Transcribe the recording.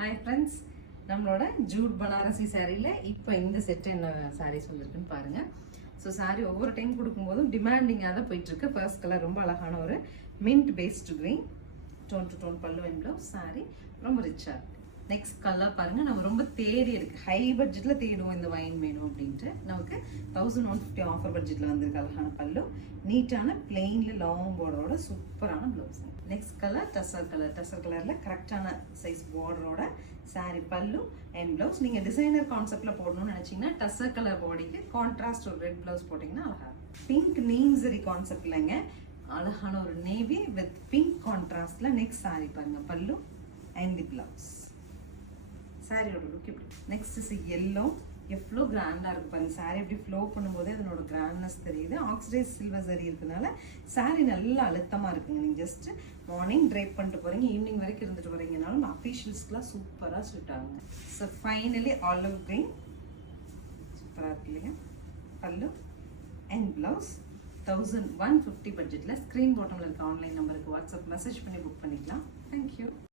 Hi friends, நம்மளோட Jude Banarasi சாரியில் இப்போ இந்த செட்டு என்ன சாரீஸ் வந்திருக்குன்னு பாருங்கள். ஸோ சாரீ ஒவ்வொரு டைம் கொடுக்கும்போதும் டிமாண்டிங்காக தான் போயிட்டுருக்கு. ஃபர்ஸ்ட் கலர் ரொம்ப அழகான ஒரு mint based green, tone to tone pallu and blouse, sari ரொம்ப ரிச்சாக இருக்குது. நெக்ஸ்ட் கலர் பாருங்கள், நம்ம ரொம்ப தேடி இருக்குது, ஹை பட்ஜெட்டில் தேடுவோம் இந்த வைன் வேணும் அப்படின்ட்டு. நமக்கு 1150 ஆஃபர் பட்ஜெட்டில் வந்திருக்கு. அழகான பல்லு, நீட்டான பிளெயினில் லாங் பார்டரோட சூப்பரான ப்ளவுஸ். நெக்ஸ்ட் கலர் டசர் கலரில் கரெக்டான சைஸ் பார்டரோட சாரீ பல்லு அண்ட் ப்ளவுஸ். நீங்கள் டிசைனர் கான்செப்டில் போடணும்னு நினச்சிங்கன்னா டசர் கலர் பாடிக்கு கான்ட்ராஸ்ட் ஒரு ரெட் ப்ளவுஸ் போட்டிங்கன்னா அழகாக. பிங்க் நீம்சரி கான்செப்ட்லங்க அழகான ஒரு நேவி வித் பிங்க் கான்ட்ராஸ்டில் நெக்ஸ்ட் சாரீ பாருங்கள், பல்லு அண்ட் தி ப்ளவுஸ். சாரியோட லுக் இப்படி. நெக்ஸ்ட் இஸ் எல்லோ, எவ்வளோ கிராண்டாக இருக்குது பாருங்கள். சாரீ எப்படி ஃப்ளோ பண்ணும்போதே அதனோட கிராண்ட்னஸ் தெரியுது. ஆக்சிடைஸ் சில்வர் சரி இருக்கிறதுனால சாரீ நல்லா அழுத்தமாக இருக்குங்க. நீங்கள் ஜஸ்ட்டு மார்னிங் ட்ரைப் பண்ணிட்டு போகிறீங்க, ஈவினிங் வரைக்கும் இருந்துட்டு போகிறீங்கனாலும் அஃபீஷியல்ஸ்க்குலாம் சூப்பராக சூட் ஆகுங்க. ஸோ ஃபைனலி ஆலிவ் க்ரீன் சூப்பராக இருக்கு இல்லையா? பல்லு அண்ட் ப்ளவுஸ் 1150 பட்ஜெட்டில் ஸ்க்ரீன் பாட்டமில் இருக்க ஆன்லைன் நம்பருக்கு வாட்ஸ்அப் மெசேஜ் பண்ணி புக் பண்ணிக்கலாம். தேங்க்யூ.